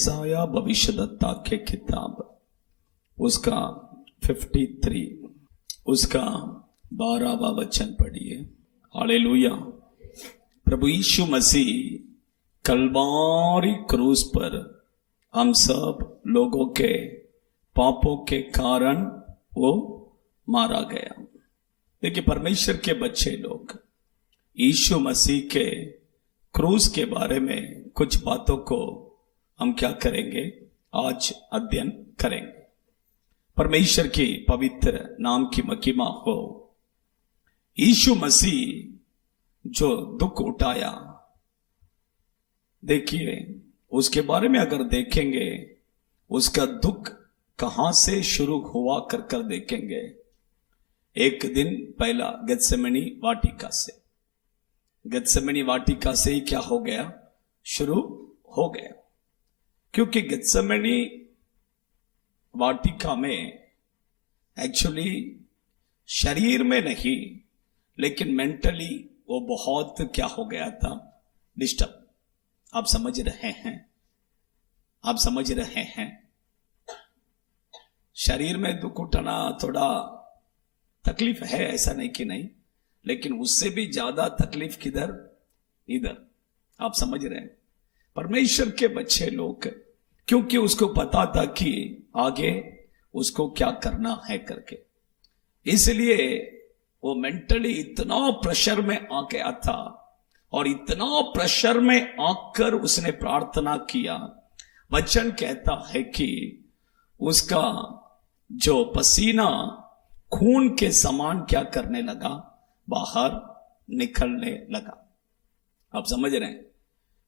यशायाह भविष्यद्वक्ता के किताब उसका 53 उसका 12वां वचन पढ़िए। हालेलुया। प्रभु यीशु मसीह कलवारी क्रूस पर हम सब लोगों के पापों के कारण वो मारा गया। देखिए, परमेश्वर के बच्चे लोग यीशु मसीह के क्रूस के बारे में कुछ बातों को हम क्या करेंगे, आज अध्ययन करेंगे। परमेश्वर की पवित्र नाम की महिमा हो। यीशु मसीह जो दुख उठाया, देखिए उसके बारे में अगर देखेंगे, उसका दुख कहां से शुरू हुआ कर देखेंगे। एक दिन पहला गेत्सेमनी वाटिका से, गेत्सेमनी वाटिका से ही क्या हो गया, शुरू हो गया। क्योंकि गेत्सेमनी वाटिका में एक्चुअली शरीर में नहीं लेकिन मेंटली वो बहुत क्या हो गया था, डिस्टर्ब। आप समझ रहे हैं, आप समझ रहे हैं। शरीर में दुख उठाना थोड़ा तकलीफ है, ऐसा नहीं कि नहीं, लेकिन उससे भी ज्यादा तकलीफ किधर, इधर। आप समझ रहे हैं। परमेश्वर के बच्चे लोग, क्योंकि उसको पता था कि आगे उसको क्या करना है करके, इसलिए वो मेंटली इतना प्रेशर में आ गया था और इतना प्रेशर में आकर उसने प्रार्थना किया। वचन कहता है कि उसका जो पसीना खून के समान क्या करने लगा, बाहर निकलने लगा। आप समझ रहे हैं।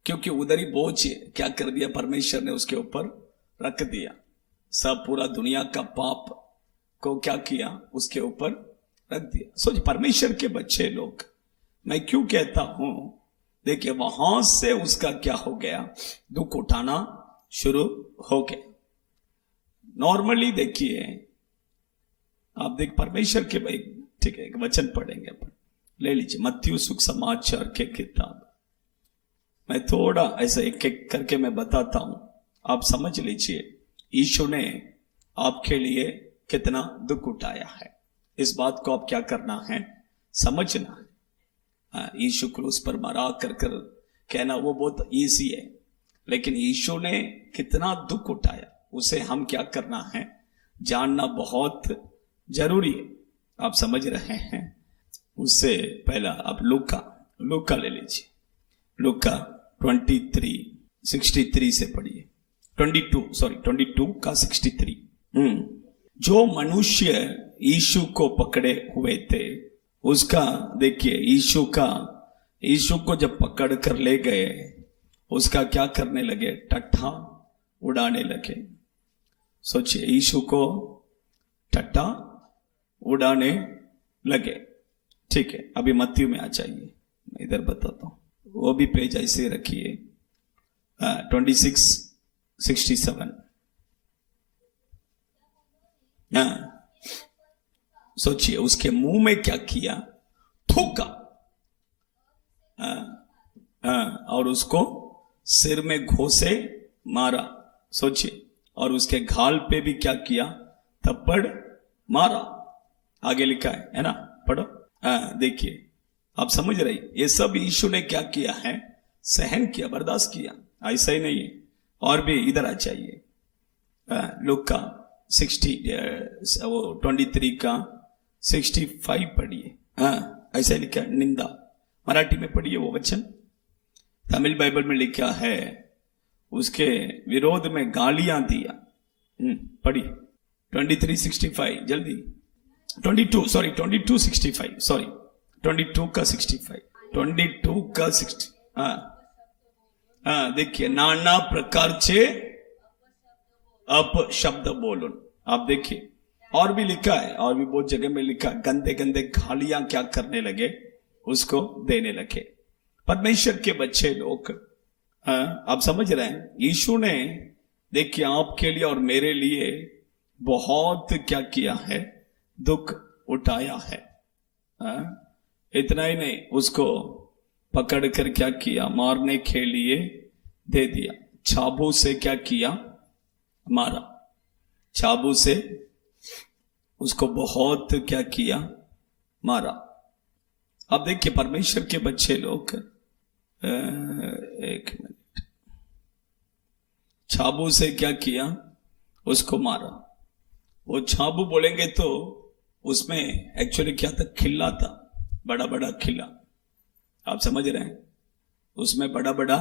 क्योंकि उधर ही बोझ क्या कर दिया, परमेश्वर ने उसके ऊपर रख दिया। सब पूरा दुनिया का पाप को क्या किया, उसके ऊपर रख दिया। सोच, परमेश्वर के बच्चे लोग, मैं क्यों कहता हूं, देखिए वहां से उसका क्या हो गया, दुख उठाना शुरू हो गया। नॉर्मली देखिए, आप देख परमेश्वर के, भाई ठीक है, एक वचन पढ़ेंगे अपन, ले लीजिए मत्ती सुसमाचार के किताब। मैं थोड़ा ऐसे एक एक करके मैं बताता हूं, आप समझ लीजिए यीशु ने आपके लिए कितना दुख उठाया है। इस बात को आप क्या करना है, समझना है। यीशु क्रूस पर मरा कर कहना वो बहुत इजी है, लेकिन यीशु ने कितना दुख उठाया उसे हम क्या करना है, जानना बहुत जरूरी है। आप समझ रहे हैं। उससे पहला आप लूका ले लीजिए। लूका 23:63 से पढ़िए। 22 का 63। जो मनुष्य यीशु को पकड़े हुए थे, उसका देखिए, यीशु को जब पकड़ कर ले गए, उसका क्या करने लगे, टट्टा उड़ाने लगे। सोचिए, यीशु को टट्टा उड़ाने लगे। ठीक है, अभी मत्ती में आ जाइए, मैं इधर बताता हूं, वो भी पेज ऐसे रखिए। 26:67। सोचिए, उसके मुंह में क्या किया, थूका, और उसको सिर में घोंसे मारा। सोचिए, और उसके घाल पे भी क्या किया, थप्पड़ मारा। आगे लिखा है ना, पढ़ो। देखिए, आप समझ रहे, ये सब यीशु ने क्या किया है, सहन किया, बर्दाश्त किया। ऐसा ही नहीं है, और भी इधर आ चाहिए। लूका 23 का 65 पढ़िए। ऐसा लिखा है, निंदा। मराठी में पढ़िए वो वचन। तमिल बाइबल में लिखा है, उसके विरोध में गालियां दिया। पढ़िए 23:65 जल्दी। 22:65 सॉरी, 22 का 65, 22 का 60। देखिए, नाना प्रकारचे अपशब्द बोलून। आप देखिए, और भी लिखा है, और भी बहुत जगह में लिखा, गंदे गंदे गालियां क्या करने लगे, उसको देने लगे। परमेश्वर के बच्चे लोग, आप समझ रहे हैं, यीशु ने देखिए आपके लिए और मेरे लिए बहुत क्या किया है, दुख उठाया है। इतना ही नहीं, उसको पकड़ कर क्या किया, मारने के लिए दे दिया। छाबू से क्या किया? मारा। छाबू से उसको बहुत क्या किया? मारा। अब देखिए परमेश्वर के बच्चे लोग, एक मिनट, छाबू से क्या किया? उसको मारा। वो छाबू बोलेंगे तो उसमें एक्चुअली क्या था? खिल्ला था, बड़ा बड़ा खिल्ला। आप समझ रहे हैं? उसमें बड़ा बड़ा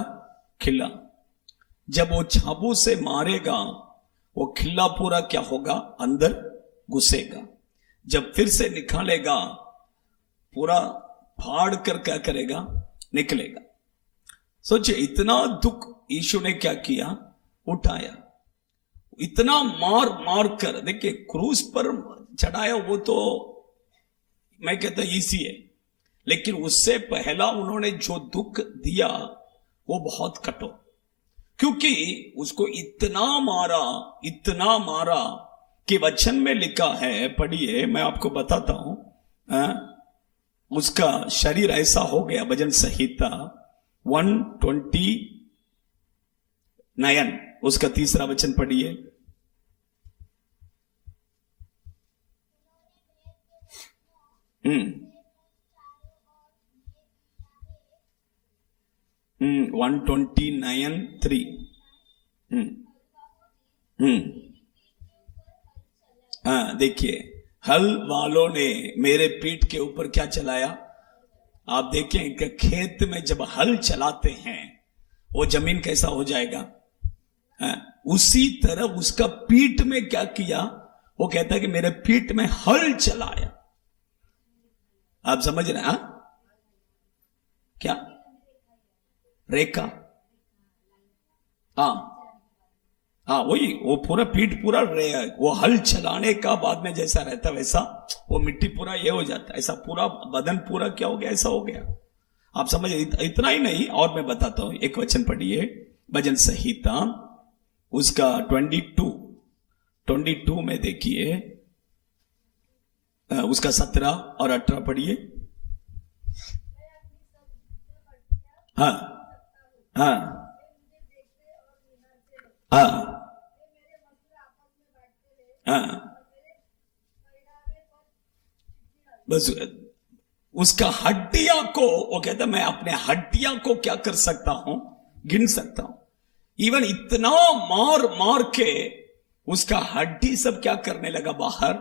खिल्ला। जब वो छाबू से मारेगा वो खिल्ला पूरा क्या होगा? अंदर घुसेगा। जब फिर से निकालेगा पूरा फाड़ कर क्या करेगा? निकलेगा। सोचिए इतना दुख यीशु ने क्या किया? उठाया। इतना मार मार कर, देखिए क्रूस पर चढ़ाया वो तो मैं कहता इजी है, लेकिन उससे पहला उन्होंने जो दुख दिया वो बहुत कठोर, क्योंकि उसको इतना मारा कि वचन में लिखा है, पढ़िए, मैं आपको बताता हूं। उसका शरीर ऐसा हो गया। भजन संहिता 129 उसका 3 वचन पढ़िए। हम्म 129:3। हाँ देखिए, हल वालों ने मेरे पीठ के ऊपर क्या चलाया? आप देखें कि खेत में जब हल चलाते हैं वो जमीन कैसा हो जाएगा? उसी तरह उसका पीठ में क्या किया? वो कहता है कि मेरे पीठ में हल चलाया। आप समझ रहे हैं? क्या रेखा? हाँ वही, वो पूरा पीठ पूरा वो हल चलाने का बाद में जैसा रहता वैसा वो मिट्टी पूरा ये हो जाता, ऐसा पूरा बदन पूरा क्या हो गया? ऐसा हो गया। आप समझ? इतना ही नहीं, और मैं बताता हूं। एक वचन पढ़िए, भजन संहिता उसका 22 में देखिए, उसका 17 और 18 पढ़िए। हाँ हाँ हाँ हाँ, बस उसका हड्डियां को, वो कहता मैं अपने हड्डियां को क्या कर सकता हूं? गिन सकता हूं। इवन इतना मार मार के उसका हड्डी सब क्या करने लगा? बाहर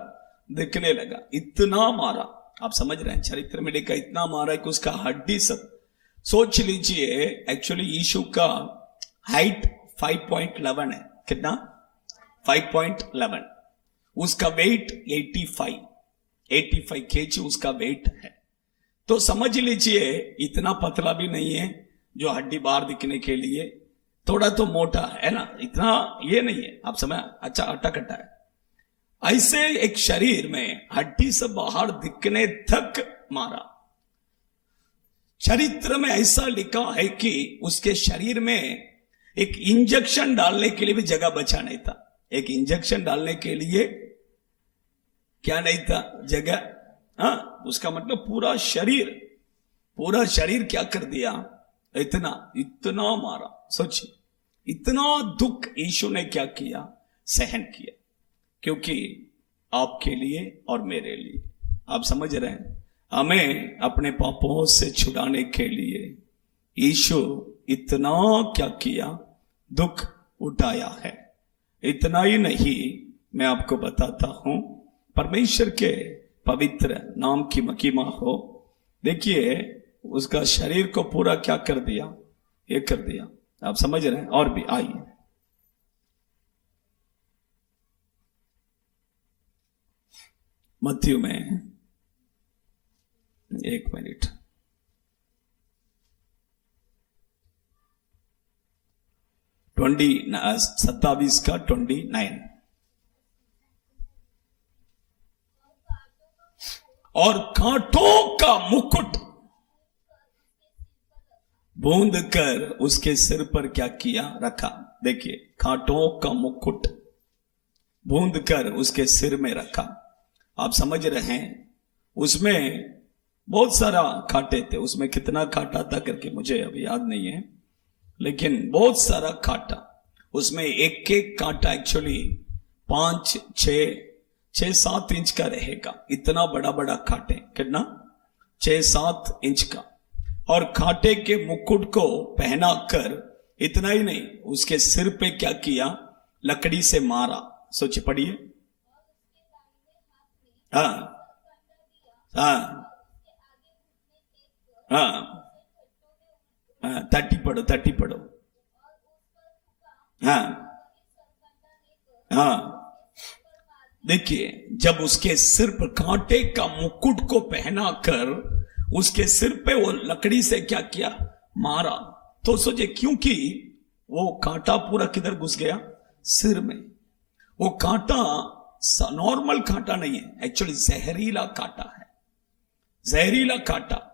दिखने लगा। इतना मारा। आप समझ रहे हैं? चरित्र में लिखा इतना मारा कि उसका हड्डी सब। सोच लीजिए, एक्चुअली यीशु का हाइट 5.11 है। कितना? 5.11। उसका वेट 85 kg उसका वेट है। तो समझ लीजिए इतना पतला भी नहीं है जो हड्डी बाहर दिखने के लिए, थोड़ा तो मोटा है ना, इतना ये नहीं है। आप समझ? अच्छा, अट्टा कट्टा है। ऐसे एक शरीर में हड्डी से बाहर दिखने तक मारा। चरित्र में ऐसा लिखा है कि उसके शरीर में एक इंजेक्शन डालने के लिए भी जगह बचा नहीं था। एक इंजेक्शन डालने के लिए क्या नहीं था? जगह। हाँ, उसका मतलब पूरा शरीर क्या कर दिया? इतना मारा। सोचिए इतना दुख यीशु ने क्या किया? सहन किया, क्योंकि आपके लिए और मेरे लिए। आप समझ रहे हैं? हमें अपने पापों से छुड़ाने के लिए यीशु इतना क्या किया? दुख उठाया है। इतना ही नहीं, मैं आपको बताता हूं, परमेश्वर के पवित्र नाम की महिमा हो। देखिए उसका शरीर को पूरा क्या कर दिया? ये कर दिया। आप समझ रहे हैं? और भी आइए, मत्ती में, एक मिनट, 27 का 29। और कांटों का मुकुट बूंद कर उसके सिर पर क्या किया? रखा। देखिए, कांटों का मुकुट बूंद कर उसके सिर में रखा। आप समझ रहे हैं? उसमें बहुत सारा कांटे थे। उसमें कितना कांटा था करके मुझे अभी याद नहीं है, लेकिन बहुत सारा कांटा। उसमें एक एक कांटा एक्चुअली 5, 6, 7 इंच का रहेगा। इतना बड़ा बड़ा कांटे, कितना 6-7 इंच का। और कांटे के मुकुट को पहना कर इतना ही नहीं, उसके सिर पे क्या किया, लकड़ी से मारा। सोचिए, पढ़िए। हाँ हाँ हाँ हाँ, 30 पढ़ो, 30 पढ़ो। हाँ हाँ, देखिए, जब उसके सिर पर कांटे का मुकुट को पहना कर उसके सिर पे वो लकड़ी से क्या किया, मारा। तो सोचिए, क्योंकि वो कांटा पूरा किधर घुस गया, सिर में। वो कांटा नॉर्मल कांटा नहीं है, एक्चुअली जहरीला कांटा है, जहरीला कांटा।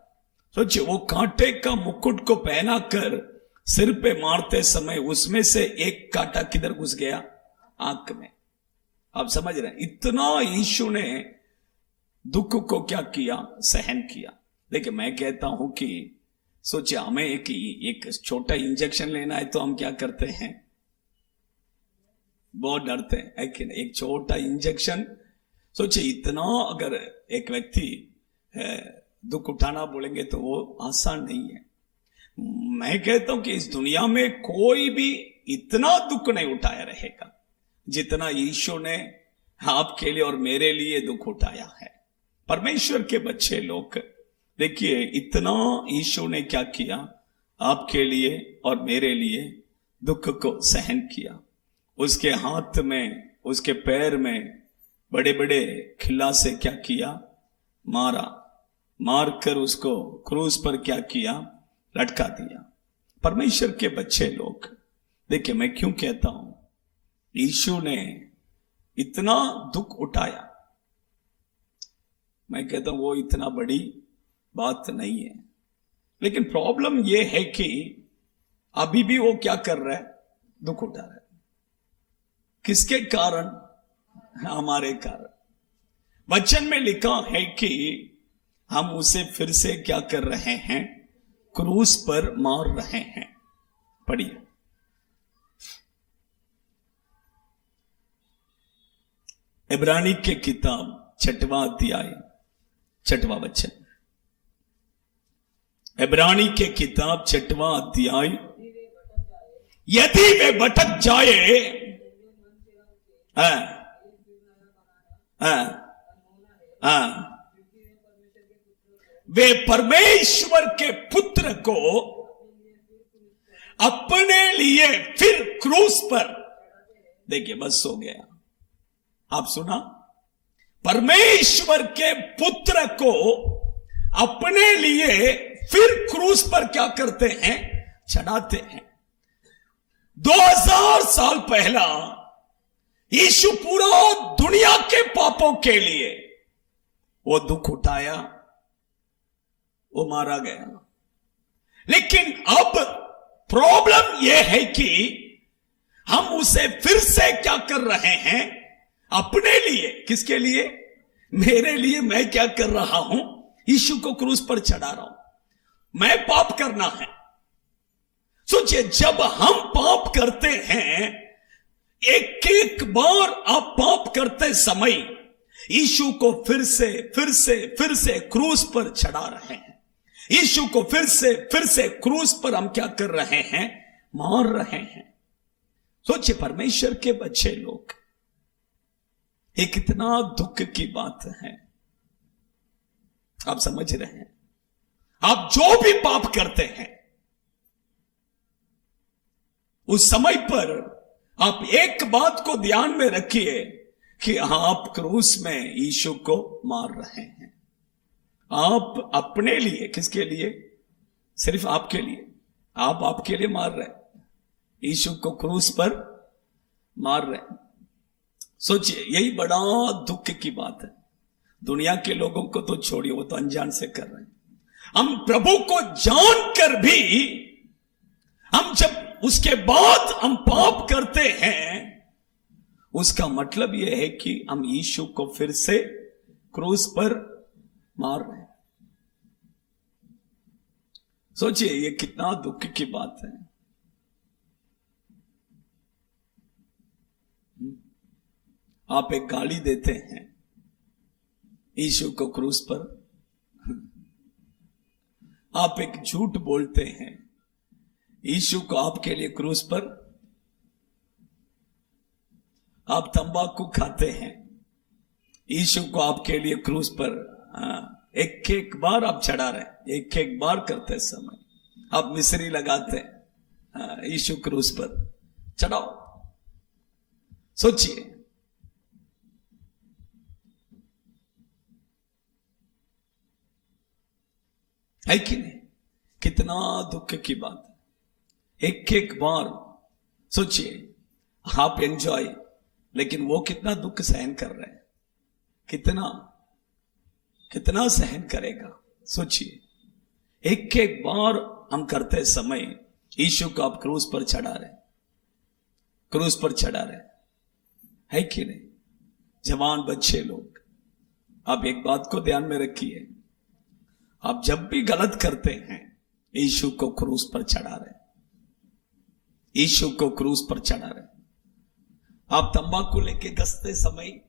सोचिए, वो कांटे का मुकुट को पहना कर सिर पे मारते समय उसमें से एक कांटा किधर घुस गया, आंख में। आप समझ रहे हैं, इतना यीशु ने दुख को क्या किया, सहन किया। देखिए, मैं कहता हूं कि सोचिए, हमें एक छोटा इंजेक्शन लेना है तो हम क्या करते हैं, बहुत डरते हैं, है कि नहीं? एक छोटा इंजेक्शन, सोचिए, इतना अगर एक व्यक्ति दुख उठाना बोलेंगे तो वो आसान नहीं है। मैं कहता हूं कि इस दुनिया में कोई भी इतना दुख नहीं उठाया रहेगा जितना यीशु ने आपके लिए और मेरे लिए दुख उठाया है। परमेश्वर के बच्चे लोग, देखिए, इतना यीशु ने क्या किया, आपके लिए और मेरे लिए दुख को सहन किया। उसके हाथ में, उसके पैर में बड़े बड़े खिला से क्या किया, मारा, मारकर उसको क्रूस पर क्या किया, लटका दिया। परमेश्वर के बच्चे लोग, देखिए, मैं क्यों कहता हूं, यीशु ने इतना दुख उठाया। मैं कहता हूं वो इतना बड़ी बात नहीं है, लेकिन प्रॉब्लम ये है कि अभी भी वो क्या कर रहा है, दुख उठा रहा है। किसके कारण, हमारे कारण। वचन में लिखा है कि हम उसे फिर से क्या कर रहे हैं, क्रूस पर मार रहे हैं। पढ़िए, इब्रानी के किताब 6वां अध्याय 6वां वचन। इब्रानी के किताब 6वां अध्याय, यदि वे भटक जाए, वे परमेश्वर के पुत्र को अपने लिए फिर क्रूस पर, देखिए, बस हो गया। आप सुना, परमेश्वर के पुत्र को अपने लिए फिर क्रूस पर क्या करते हैं, चढ़ाते हैं। 2000 साल पहला यीशु पूरा दुनिया के पापों के लिए वो दुख उठाया, वो मारा गया। लेकिन अब प्रॉब्लम यह है कि हम उसे फिर से क्या कर रहे हैं, अपने लिए। किसके लिए, मेरे लिए। मैं क्या कर रहा हूं, यीशु को क्रूस पर चढ़ा रहा हूं। मैं पाप करना है। सोचिए, जब हम पाप करते हैं, एक एक बार आप पाप करते समय यीशु को फिर से क्रूस पर चढ़ा रहे हैं। यीशु को फिर से क्रूस पर हम क्या कर रहे हैं, मार रहे हैं। सोचिए, परमेश्वर के बच्चे लोग, ये कितना दुख की बात है। आप समझ रहे हैं, आप जो भी पाप करते हैं उस समय पर आप एक बात को ध्यान में रखिए कि आप क्रूस में यीशु को मार रहे हैं। आप अपने लिए, किसके लिए, सिर्फ आपके लिए। आप आपके लिए मार रहे हैं, यीशु को क्रूस पर मार रहे हैं। सोचिए, यही बड़ा दुख की बात है। दुनिया के लोगों को तो छोड़िए, वो तो अनजान से कर रहे हैं। हम प्रभु को जानकर भी हम जब उसके बाद हम पाप करते हैं, उसका मतलब यह है कि हम यीशु को फिर से क्रूस पर मार रहे हैं। सोचिए, ये कितना दुख की बात है। आप एक गाली देते हैं यीशु को क्रूस पर, आप एक झूठ बोलते हैं यीशु को आपके लिए क्रूस पर, आप तंबाकू खाते हैं यीशु को आपके लिए क्रूस पर। एक एक बार आप चढ़ा रहे, एक एक बार करते समय आप मिस्री लगाते हैं यीशु क्रूस पर चढ़ाओ। सोचिए, है कि नहीं? कितना दुख की बात है। एक एक बार सोचिए, आप एंजॉय, लेकिन वो कितना दुख सहन कर रहे हैं, कितना कितना सहन करेगा। सोचिए, एक एक बार हम करते समय यीशु को आप क्रूस पर चढ़ा रहे, क्रूस पर चढ़ा रहे, है कि नहीं? जवान बच्चे लोग, आप एक बात को ध्यान में रखिए, आप जब भी गलत करते हैं यीशु को क्रूस पर चढ़ा रहे, यीशु को क्रूस पर चढ़ा रहे। आप तंबाकू लेके गसते समय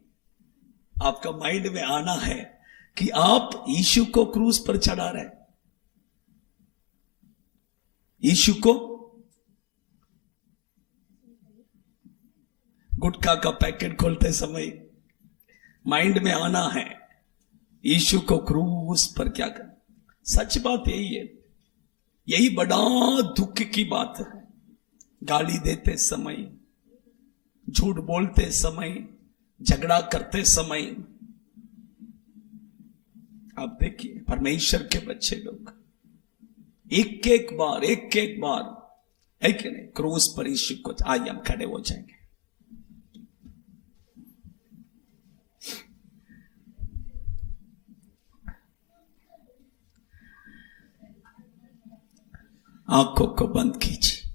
आपका माइंड में आना है कि आप यीशु को क्रूस पर चढ़ा रहे, यीशु को। गुटखा का पैकेट खोलते समय माइंड में आना है यीशु को क्रूस पर क्या कर। सच बात यही है, यही बड़ा दुख की बात है। गाली देते समय, झूठ बोलते समय, झगड़ा करते समय, आप देखिए परमेश्वर के बच्चे लोग एक एक बार है कि नहीं, क्रूस पर यीशु को। आइए हम खड़े हो जाएंगे। आंखों को बंद कीजिए।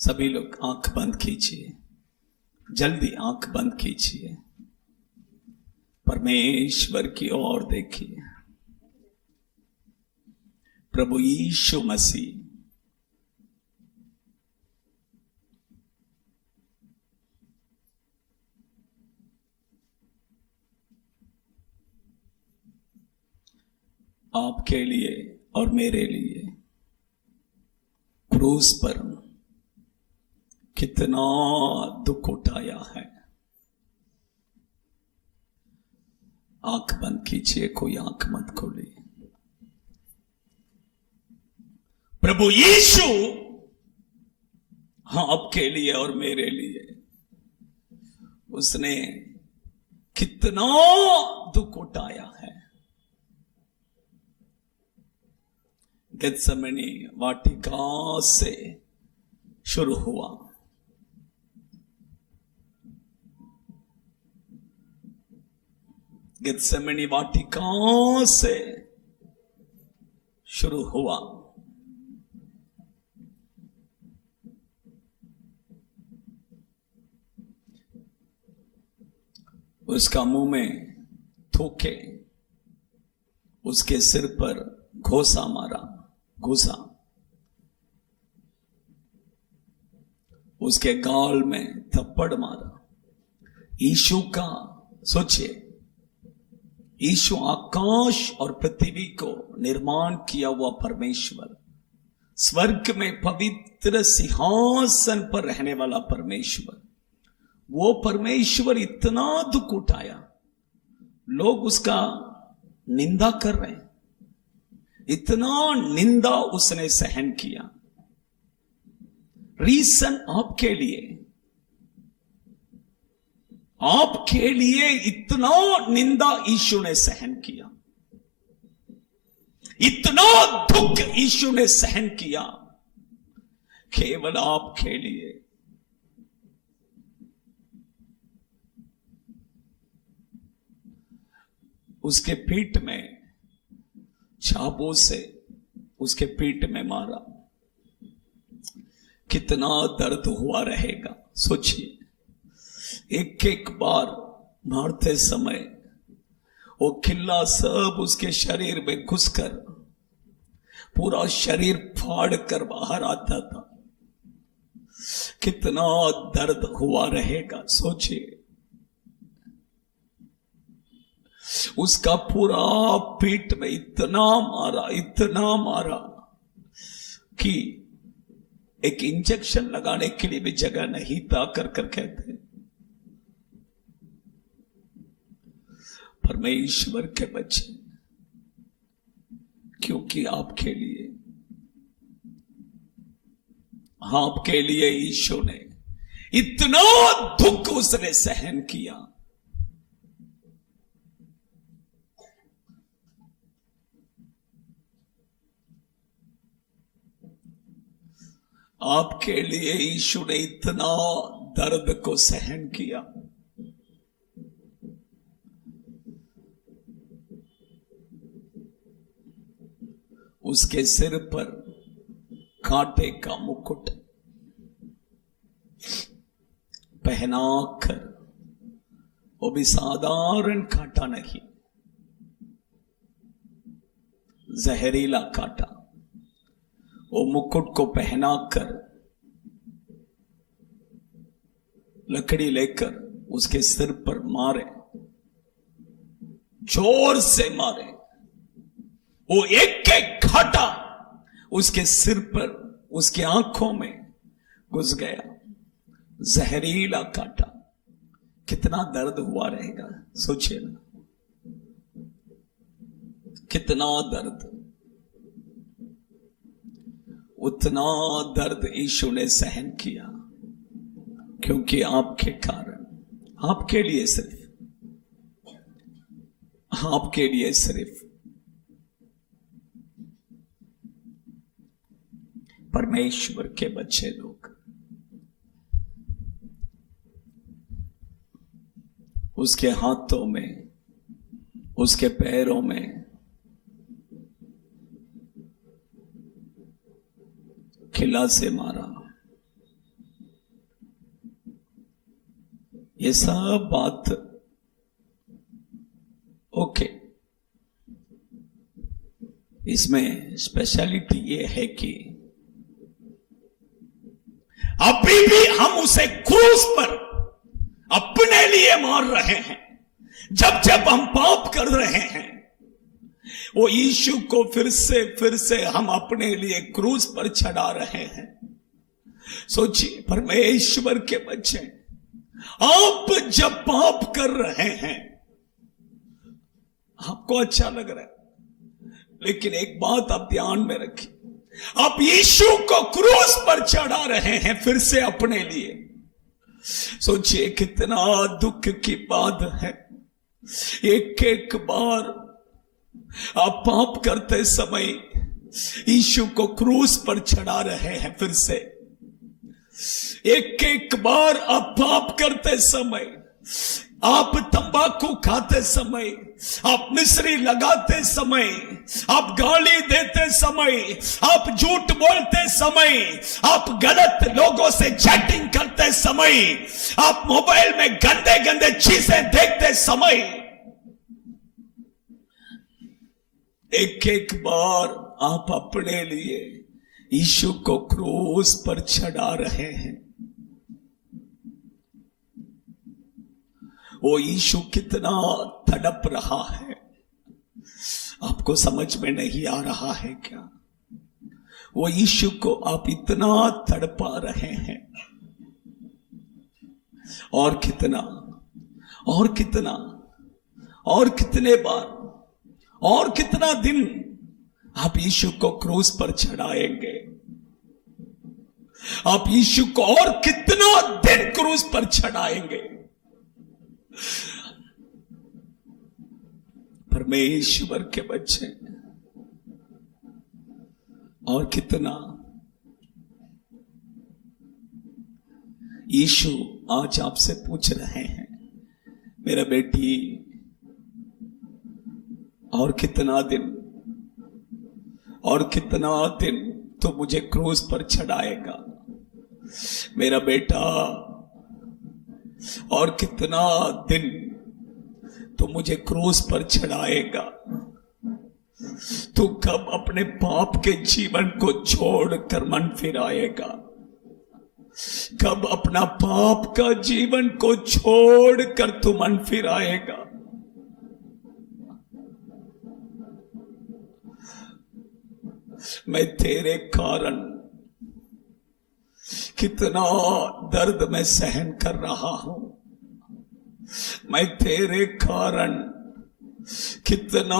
सभी लोग आंख बंद कीजिए, जल्दी आंख बंद कीजिए, परमेश्वर की ओर देखिए। प्रभु यीशु मसीह आपके लिए और मेरे लिए क्रूस पर कितना दुख उठाया है। आंख बंद कीजिए, कोई आंख मत खोलिए। प्रभु यीशु हाँ आपके लिए और मेरे लिए उसने कितना दुख उठाया है। गेत्सेमनी वाटिका से शुरू हुआ, गेत्सेमनी वाटिका से शुरू हुआ। उसका मुंह में थूके, उसके सिर पर घोसा मारा, घुसा, उसके गाल में थप्पड़ मारा। यीशु का सोचिए, यीशु आकाश और पृथ्वी को निर्माण किया हुआ परमेश्वर, स्वर्ग में पवित्र सिंहासन पर रहने वाला परमेश्वर, वो परमेश्वर इतना दुख उठाया, लोग उसका निंदा कर रहे हैं, इतना निंदा उसने सहन किया। रीजन आपके लिए इतना निंदा यीशु ने सहन किया, इतना दुख यीशु ने सहन किया, केवल आपके लिए। उसके पीठ में छापों से उसके पीठ में मारा, कितना दर्द हुआ रहेगा। सोचिए, एक एक बार मारते समय वो किल्ला सब उसके शरीर में घुसकर पूरा शरीर फाड़ कर बाहर आता था। कितना दर्द हुआ रहेगा। सोचिए, उसका पूरा पीठ में इतना मारा कि एक इंजेक्शन लगाने के लिए भी जगह नहीं था कर कहते। परमेश्वर के बच्चे, क्योंकि आपके लिए यीशु ने इतना दुख उसने सहन किया। आपके लिए यीशु ने इतना दर्द को सहन किया। उसके सिर पर कांटे का मुकुट पहनाकर, वो भी साधारण कांटा नहीं, जहरीला कांटा, वो मुकुट को पहनाकर लकड़ी लेकर उसके सिर पर मारे, जोर से मारे। वो एक एक कांटा उसके सिर पर, उसके आंखों में घुस गया, जहरीला कांटा। कितना दर्द हुआ रहेगा, सोचिए ना, कितना दर्द। उतना दर्द यीशु ने सहन किया, क्योंकि आपके कारण, आपके लिए सिर्फ परमेश्वर के बच्चे लोग उसके हाथों में, उसके पैरों में खिला से मारा। ये सब बात ओके। इसमें स्पेशलिटी ये है कि अभी भी हम उसे क्रूस पर अपने लिए मार रहे हैं। जब जब हम पाप कर रहे हैं, वो यीशु को फिर से हम अपने लिए क्रूस पर चढ़ा रहे हैं। सोचिए, परमेश्वर के बच्चे, आप जब पाप कर रहे हैं, आपको अच्छा लग रहा है, लेकिन एक बात आप ध्यान में रखिए, आप यीशु को क्रूस पर चढ़ा रहे हैं फिर से अपने लिए। सोचिए कितना दुख की बात है। एक एक बार आप पाप करते समय यीशु को क्रूस पर चढ़ा रहे हैं फिर से। एक एक बार आप पाप करते समय, आप तंबाकू खाते समय, आप मिश्री लगाते समय, आप गाली देते समय, आप झूठ बोलते समय, आप गलत लोगों से चैटिंग करते समय, आप मोबाइल में गंदे गंदे चीजें देखते समय, एक एक बार आप अपने लिए यीशु को क्रूस पर चढ़ा रहे हैं। वो यीशु कितना तड़प रहा है, आपको समझ में नहीं आ रहा है क्या? वो यीशु को आप इतना तड़पा रहे हैं। और कितना और कितना और कितने बार और कितना दिन आप यीशु को क्रूस पर चढ़ाएंगे? आप यीशु को और कितना दिन क्रूस पर चढ़ाएंगे? परमेश्वर के बच्चे, और कितना? यीशु आज आपसे पूछ रहे हैं, मेरा बेटी, और कितना दिन तो मुझे क्रूस पर चढ़ाएगा? मेरा बेटा, और कितना दिन तू मुझे क्रूस पर चढ़ाएगा? तू कब अपने पाप के जीवन को छोड़कर मन फिराएगा? कब अपना पाप का जीवन को छोड़कर तू मन फिराएगा? मैं तेरे कारण कितना दर्द मैं सहन कर रहा हूं। मैं तेरे कारण कितना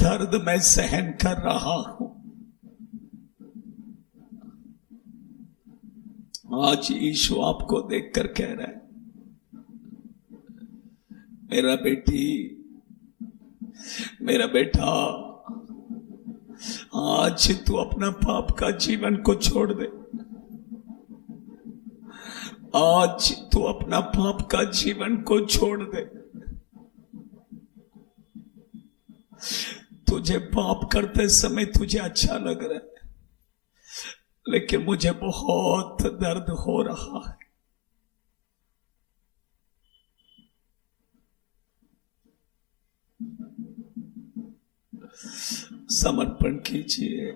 दर्द मैं सहन कर रहा हूं। आज यीशु आपको देखकर कह रहा है, मेरा बेटी, मेरा बेटा, आज तू अपना पाप का जीवन को छोड़ दे। आज तू अपना पाप का जीवन को छोड़ दे। तुझे पाप करते समय तुझे अच्छा लग रहा है, लेकिन मुझे बहुत दर्द हो रहा है। समर्पण कीजिए।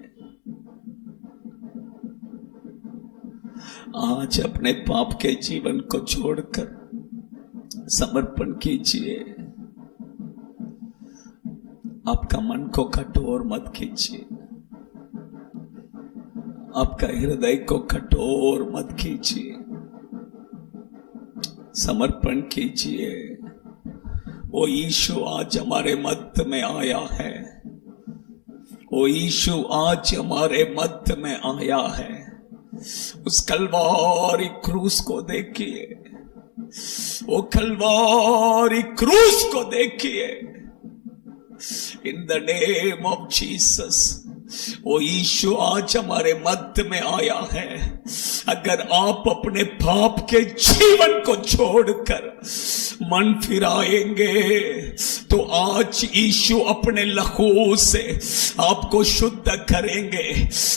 आज अपने पाप के जीवन को छोड़कर समर्पण कीजिए। आपका मन को कठोर मत कीजिए। आपका हृदय को कठोर मत कीजिए। समर्पण कीजिए। वो यीशु आज हमारे मध्य में आया है। वो यीशु आज हमारे मध्य में आया है। उस कलवारी क्रूस को देखिए। वो कलवारी क्रूस को देखिए। In the name of Jesus, वो यीशु आज हमारे मध्य में आया है। अगर आप अपने पाप के जीवन को छोड़कर मन फिराएंगे तो आज यीशु अपने लहू से आपको शुद्ध करेंगे।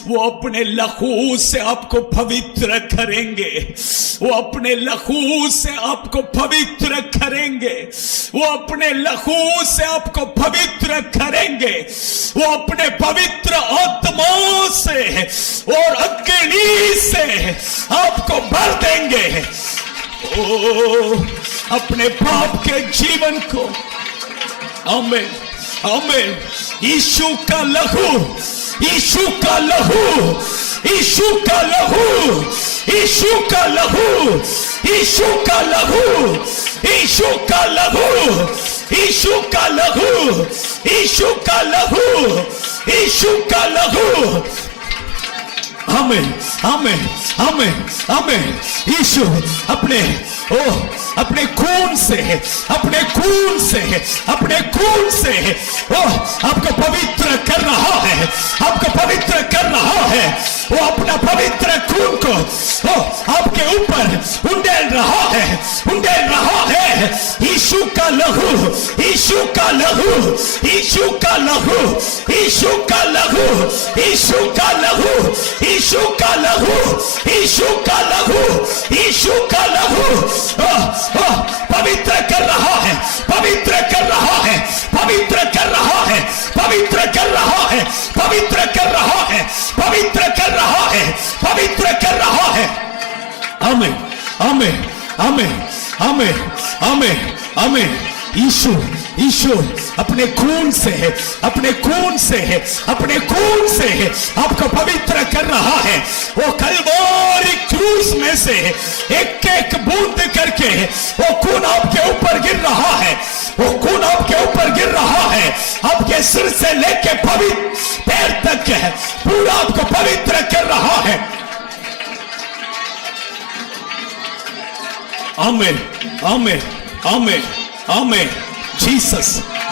वो अपने लहू से आपको पवित्र करेंगे। वो अपने लहू से आपको पवित्र करेंगे। वो अपने लहू से आपको पवित्र करेंगे। वो अपने पवित्र आत्मा से और अग्नि से आपको भर देंगे। ओ अपने पाप के जीवन को, आमीन आमीन। यीशु का लहू, यीशु का लहू, यीशु का लहू, यीशु का लहू, यीशु का लहू, यीशु का लहू, यीशु का लहू, यीशु का लहू, यीशु का लहू। आमीन आमीन आमीन आमीन। यीशु अपने खून से, अपने खून से, अपने खून से आपको पवित्र कर रहा है। आपको पवित्र कर रहा है। वो अपना पवित्र खून को आपके ऊपर उंडेल रहा है, उंडेल रहा है। यीशु का लहू, यीशु का लहू, यीशु का लहू, यीशु का लहू, यीशु का लहू, यीशु का लहू, यीशु का लहू, यीशु का लहू पवित्र कर रहा है, पवित्र कर रहा है, पवित्र कर रहा है, पवित्र कर रहा है, पवित्र कर रहा है, पवित्र कर रहा है, पवित्र कर रहा है। आमीन आमीन आमीन आमीन आमीन आमीन। यीशु यीशु अपने खून से, अपने खून से, अपने खून से आपको पवित्र कर रहा है। वो कलवारी क्रूस में से एक एक बूंद करके वो खून आपके ऊपर गिर रहा है। वो खून आपके ऊपर गिर रहा है। आपके सिर से लेके पवित्र पैर तक पूरा आपको पवित्र कर रहा है। आमीन आमीन आमीन आमीन। जीसस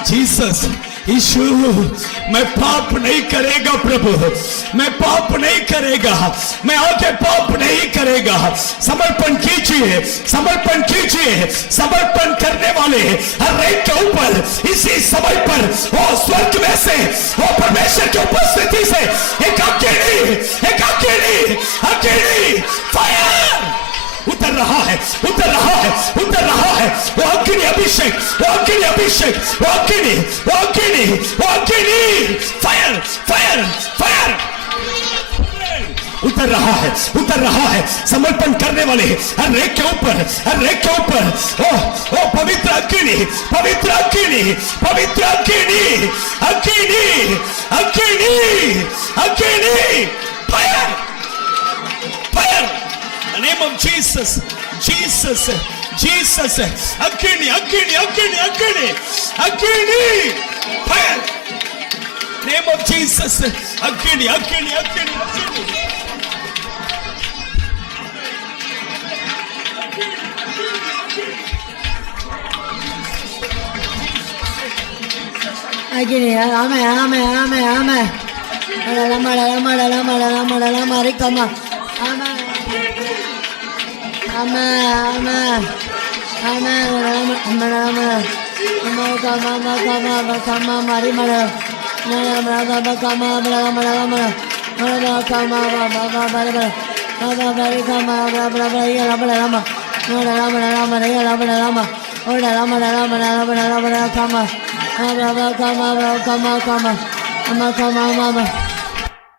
जीसस यीशु मैं पाप नहीं करेगा प्रभु, मैं पाप नहीं करेगा, मैं आगे पाप नहीं करेगा। समर्पण कीजिए, समर्पण कीजिए। समर्पण करने वाले हर एक के ऊपर इसी समय पर वो स्वर्ग में से वो परमेश्वर की उपस्थिति से एक अकेली फायर उतर रहा है, उतर रहा है, उतर रहा है। वो अग्नि अभिषेक, वो अग्नि अभिषेक, वो अग्नि, वो अग्नि, वो अग्नि, फायर फायर फायर उतर रहा है, उतर रहा है। समर्पण करने वाले हर एक के ऊपर, हर एक के ऊपर ओ पवित्र अग्नि, पवित्र अग्नि, पवित्र अग्नि, अग्नि, अग्नि, अग्नि, fire fire. The name of Jesus, Jesus, Jesus, अग्नि, अग्नि, अग्नि, अग्नि, अग्नि, fire. Name of Jesus, अग्नि, अग्नि, अग्नि, अग्नि. Agini, ame. Lama, rikama. Come on.